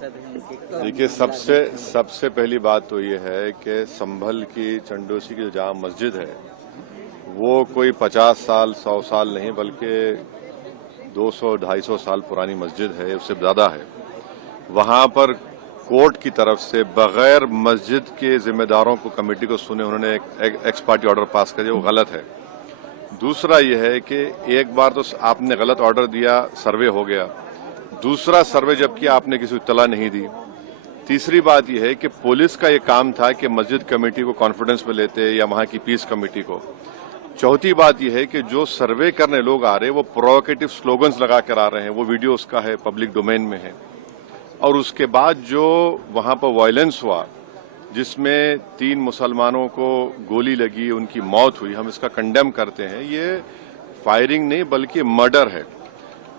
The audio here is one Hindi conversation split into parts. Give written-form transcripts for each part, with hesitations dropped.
देखिए, सबसे पहली बात तो ये है कि संभल की चंडोसी की जो जामा मस्जिद है वो कोई 50 साल 100 साल नहीं बल्कि 200-250 साल पुरानी मस्जिद है, उससे ज्यादा है। वहां पर कोर्ट की तरफ से बगैर मस्जिद के जिम्मेदारों को कमेटी को सुने उन्होंने एक एक्स पार्टी ऑर्डर पास कर दिया, वो गलत है। दूसरा ये है कि एक बार तो आपने गलत ऑर्डर दिया, सर्वे हो गया, दूसरा सर्वे जब किया आपने किसी को इत्तला नहीं दी। तीसरी बात यह है कि पुलिस का ये काम था कि मस्जिद कमेटी को कॉन्फिडेंस में लेते या वहां की पीस कमेटी को। चौथी बात यह है कि जो सर्वे करने लोग आ रहे हैं वो प्रोवोकेटिव स्लोगन्स लगा कर आ रहे हैं, वो वीडियो उसका है, पब्लिक डोमेन में है। और उसके बाद जो वहां पर वायलेंस हुआ जिसमें 3 मुसलमानों को गोली लगी, उनकी मौत हुई, हम इसका कंडेम करते हैं। ये फायरिंग नहीं बल्कि मर्डर है।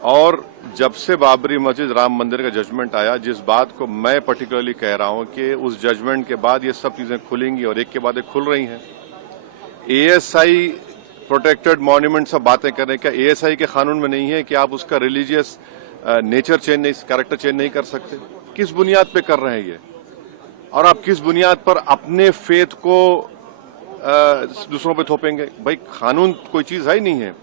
और जब से बाबरी मस्जिद राम मंदिर का जजमेंट आया, जिस बात को मैं पर्टिकुलरली कह रहा हूं कि उस जजमेंट के बाद ये सब चीजें खुलेंगी और एक के बाद एक खुल रही हैं। एएसआई प्रोटेक्टेड मॉन्यूमेंट सब बातें कर रहे हैं, क्या एएसआई के कानून में नहीं है कि आप उसका रिलीजियस नेचर चेंज नहीं, कैरेक्टर चेंज नहीं कर सकते? किस बुनियाद पे कर रहे हैं ये? और आप किस बुनियाद पर अपने फेथ को दूसरों पे थोपेंगे? भाई, कानून कोई चीज है ही नहीं है।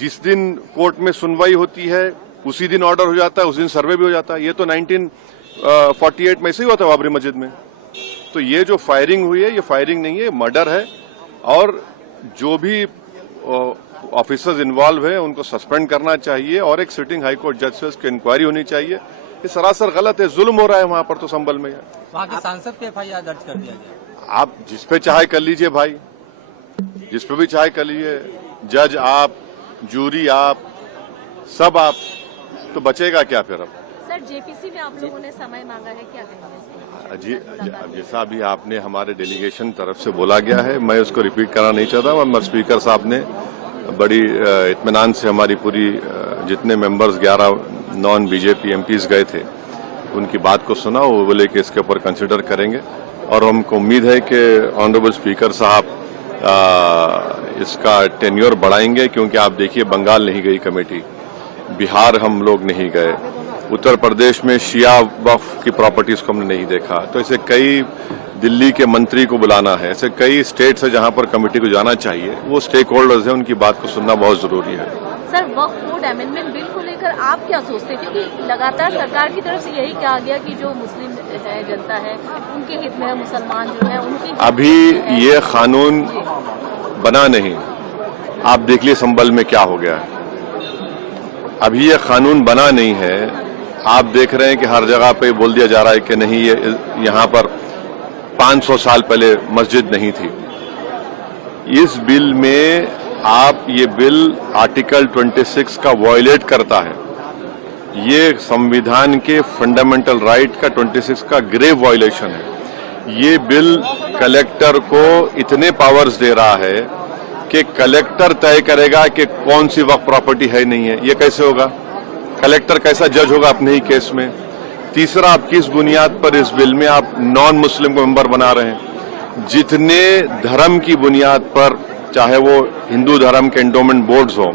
जिस दिन कोर्ट में सुनवाई होती है उसी दिन ऑर्डर हो जाता है, उस दिन सर्वे भी हो जाता है। ये तो 1948 में ऐसे ही हुआ था बाबरी मस्जिद में। तो ये जो फायरिंग हुई है ये फायरिंग नहीं है, मर्डर है। और जो भी ऑफिसर्स इन्वॉल्व है उनको सस्पेंड करना चाहिए और एक सिटिंग हाईकोर्ट जज से उसकी इंक्वायरी होनी चाहिए। ये सरासर गलत है, जुल्म हो रहा है वहां पर। तो संभल में वहां के सांसद पे एफआईआर दर्ज कर दिया गया। आप जिस पे चाहे कर लीजिए भाई, जिस पे भी चाहे कर लीजिए, जज आप, जूरी आप, सब आप, तो बचेगा क्या फिर? अब सर, जेपीसी में आप लोगों ने समय मांगा है, क्या कहेंगे? जी, जैसा भी आपने हमारे डेलीगेशन तरफ से बोला गया है, मैं उसको रिपीट करना नहीं चाहता। और स्पीकर साहब ने बड़ी इत्मीनान से हमारी पूरी जितने मेंबर्स 11 नॉन बीजेपी एमपीज गए थे उनकी बात को सुना। वो बोले कि इसके ऊपर कंसिडर करेंगे और हमको उम्मीद है कि ऑनरेबल स्पीकर साहब इसका टेन्योर बढ़ाएंगे। क्योंकि आप देखिए, बंगाल नहीं गई कमेटी, बिहार हम लोग नहीं गए, उत्तर प्रदेश में शिया वक्फ की प्रॉपर्टीज को हमने नहीं देखा। तो ऐसे कई, दिल्ली के मंत्री को बुलाना है, ऐसे कई स्टेट्स है जहां पर कमेटी को जाना चाहिए। वो स्टेक होल्डर्स हैं, उनकी बात को सुनना बहुत जरूरी है। सर, वक्फ बोर्ड अमेंडमेंट बिल को लेकर आप क्या सोचते हैं? क्योंकि लगातार सरकार की तरफ से यही कहा गया कि जो मुस्लिम जनता है उनके हित में है, मुसलमान जो है उनकी। अभी ये कानून बना नहीं, आप देख लिए संभल में क्या हो गया है। अभी ये कानून बना नहीं है। आप देख रहे हैं कि हर जगह पे बोल दिया जा रहा है कि नहीं, ये यहाँ पर 500 साल पहले मस्जिद नहीं थी। इस बिल में ये बिल आर्टिकल 26 का वायलेट करता है। ये संविधान के फंडामेंटल राइट का 26 का ग्रेव वायलेशन है। ये बिल कलेक्टर को इतने पावर्स दे रहा है कि कलेक्टर तय करेगा कि कौन सी वक्फ प्रॉपर्टी है नहीं है। ये कैसे होगा? कलेक्टर कैसा जज होगा अपने ही केस में? तीसरा, आप किस बुनियाद पर इस बिल में आप नॉन मुस्लिम को मेंबर बना रहे हैं? जितने धर्म की बुनियाद पर, चाहे वो हिंदू धर्म के एंडोमेंट बोर्ड्स हो,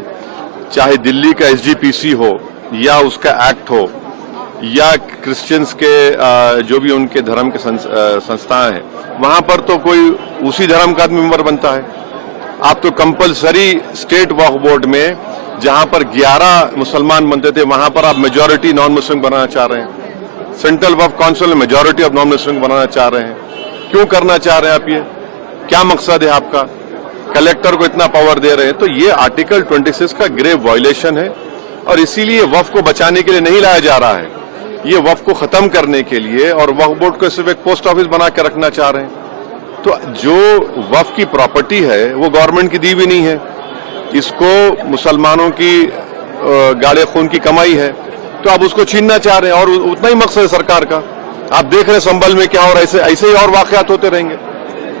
चाहे दिल्ली का एसजीपीसी हो या उसका एक्ट हो, या क्रिश्चियंस के जो भी उनके धर्म के संस्थाएं हैं, वहां पर तो कोई उसी धर्म का आदमी मेंबर बनता है। आप तो कंपलसरी स्टेट वक्फ बोर्ड में जहां पर 11 मुसलमान बनते थे, वहां पर आप मेजॉरिटी नॉन मुस्लिम बनाना चाह रहे हैं। सेंट्रल वक्फ काउंसिल में मेजॉरिटी ऑफ नॉन मुस्लिम बनाना चाह रहे हैं। क्यों करना चाह रहे हैं आप? ये क्या मकसद है आपका? कलेक्टर को इतना पावर दे रहे हैं। तो ये आर्टिकल 26 का ग्रेव वायलेशन है और इसीलिए वक्फ को बचाने के लिए नहीं लाया जा रहा है, ये वक्फ को खत्म करने के लिए। और वक्फ बोर्ड को सिर्फ एक पोस्ट ऑफिस बना के रखना चाह रहे हैं। तो जो वक्फ की प्रॉपर्टी है वो गवर्नमेंट की दी भी नहीं है, इसको मुसलमानों की गाड़े खून की कमाई है, तो आप उसको छीनना चाह रहे हैं। और उतना ही मकसद है सरकार का। आप देख रहे हैं संभल में क्या, और ऐसे ही और वाकयात होते रहेंगे।